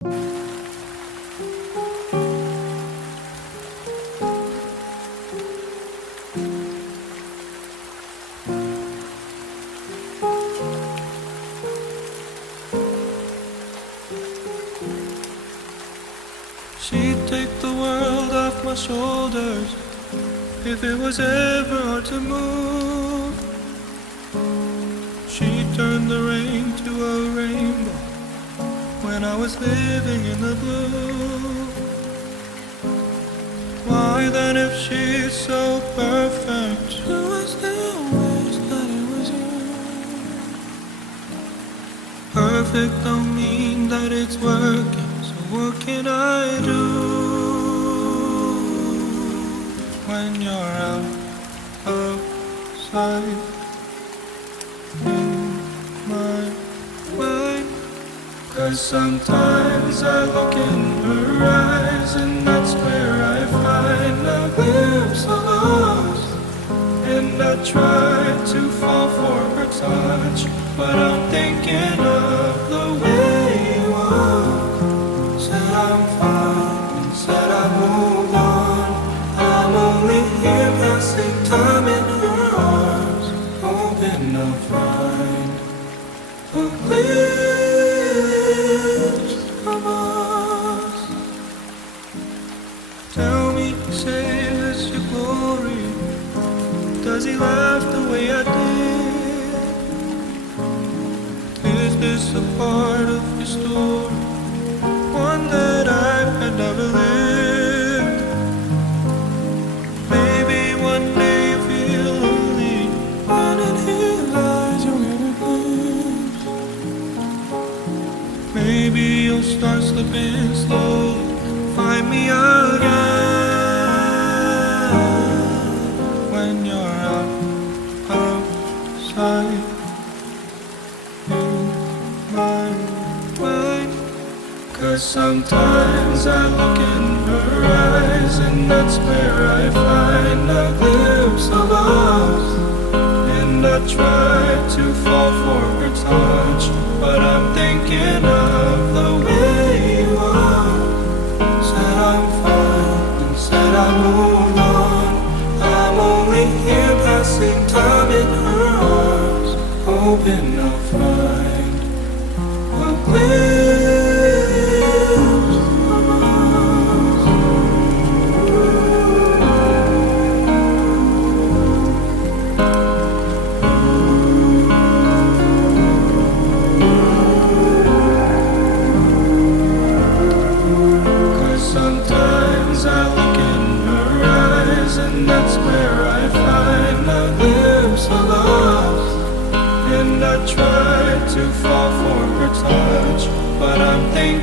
She'd take the world off my shoulders if it was ever hard to move. She'd turn the rain to a rainbow when I was living in the blue. Why then, if she's so perfect, do I still wish that it was you? Perfect don't mean that it's working, so what can I do when you're outside in my mind? 'Cause sometimes I look in her eyes, and that's where I find a glimpse of us. And I try to fall for her touch, but I'm thinking of the way you walk. Said I'm fine, said I moved on. I'm only here passing time in her arms, hoping to find a glimpse of us. Tell me, say this your glory? Does he laugh the way I did? Is this a part of your story, one that I had never lived? Maybe one day you feel lonely, and in his eyes you'll get a glimpse. Maybe you'll start slipping slowly, find me again when you're outside in my mind. 'Cause sometimes I look in her eyes, and that's where I find a glimpse of us. And I try to fall for her touch, but I'm thinking of the way you are. Said I'm fine, and said I moved on. I'm only here passing time in her arms, hoping I'll find a glimpse of us. 'Cause sometimes I look in her eyes, and that's where I find a glimpse of us. And I try to fall for her touch, but I'm thinking